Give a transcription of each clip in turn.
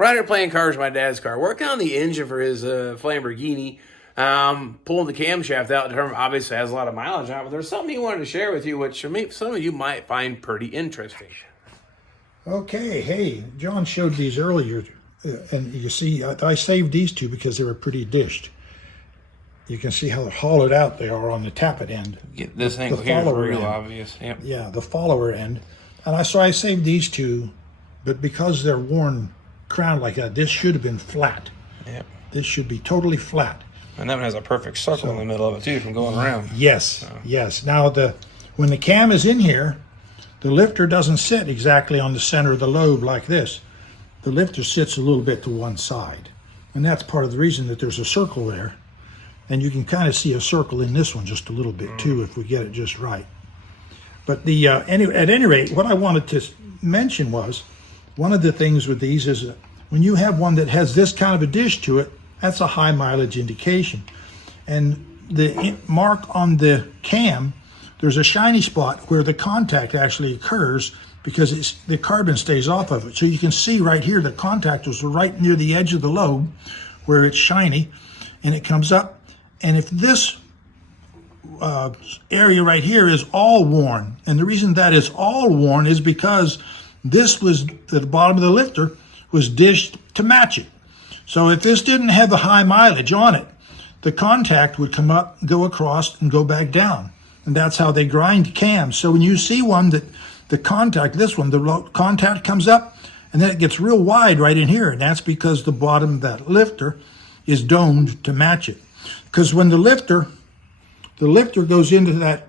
We're out here playing cars with my dad's car, working on the engine for his Lamborghini. Pulling the camshaft out. The term obviously has a lot of mileage on it, but there's something he wanted to share with you, which some of you might find pretty interesting. Okay, hey, John showed these earlier, and you see, I saved these two because they were pretty dished. You can see how hollowed out they are on the tappet end. This angle here is real obvious. Yep. Yeah, the follower end. And I saved these two, but because they're worn crowned like that, this should have been flat. Yep. This should be totally flat. And that one has a perfect circle in the middle of it too from going around. Yes, yes. Now when the cam is in here, the lifter doesn't sit exactly on the center of the lobe like this. The lifter sits a little bit to one side. And that's part of the reason that there's a circle there. And you can kind of see a circle in this one just a little bit too if we get it just right. But at any rate, what I wanted to mention was, one of the things with these is that when you have one that has this kind of a dish to it, that's a high mileage indication. And the mark on the cam, there's a shiny spot where the contact actually occurs because the carbon stays off of it. So you can see right here the contact was right near the edge of the lobe where it's shiny, and it comes up. And if this area right here is all worn, and the reason that is all worn is because this was, the bottom of the lifter was dished to match it. So if this didn't have the high mileage on it, the contact would come up, go across, and go back down. And that's how they grind cams. So when you see one that the contact, this one, the contact comes up, and then it gets real wide right in here. And that's because the bottom of that lifter is domed to match it. Because when the lifter goes into that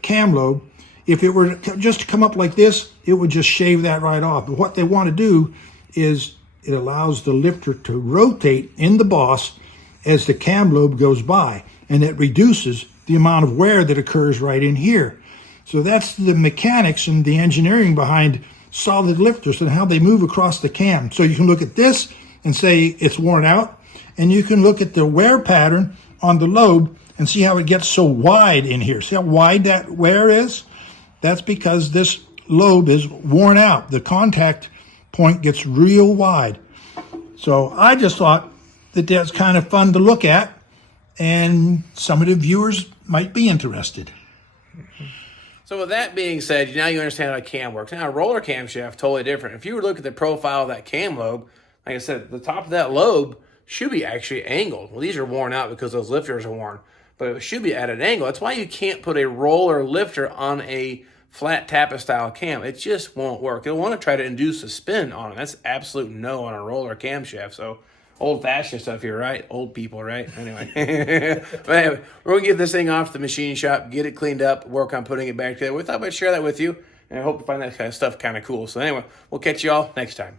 cam lobe, if it were just to come up like this, it would just shave that right off. But what they want to do is it allows the lifter to rotate in the boss as the cam lobe goes by, and it reduces the amount of wear that occurs right in here. So that's the mechanics and the engineering behind solid lifters and how they move across the cam. So you can look at this and say it's worn out, and you can look at the wear pattern on the lobe and see how it gets so wide in here. See how wide that wear is? That's because this lobe is worn out. The contact point gets real wide. So I just thought that that's kind of fun to look at, and some of the viewers might be interested. So with that being said, now you understand how a cam works. Now a roller camshaft, totally different. If you were to look at the profile of that cam lobe, like I said, the top of that lobe should be actually angled. Well, these are worn out because those lifters are worn, but it should be at an angle. That's why you can't put a roller lifter on a flat tappet style cam. It just won't work. You'll want to try to induce a spin on it. That's absolute no on a roller camshaft. So old-fashioned stuff here, right? Old people, right? Anyway. But anyway, we're going to get this thing off the machine shop, get it cleaned up, work on putting it back together. We thought I'd share that with you, and I hope you find that kind of stuff kind of cool. So anyway, we'll catch you all next time.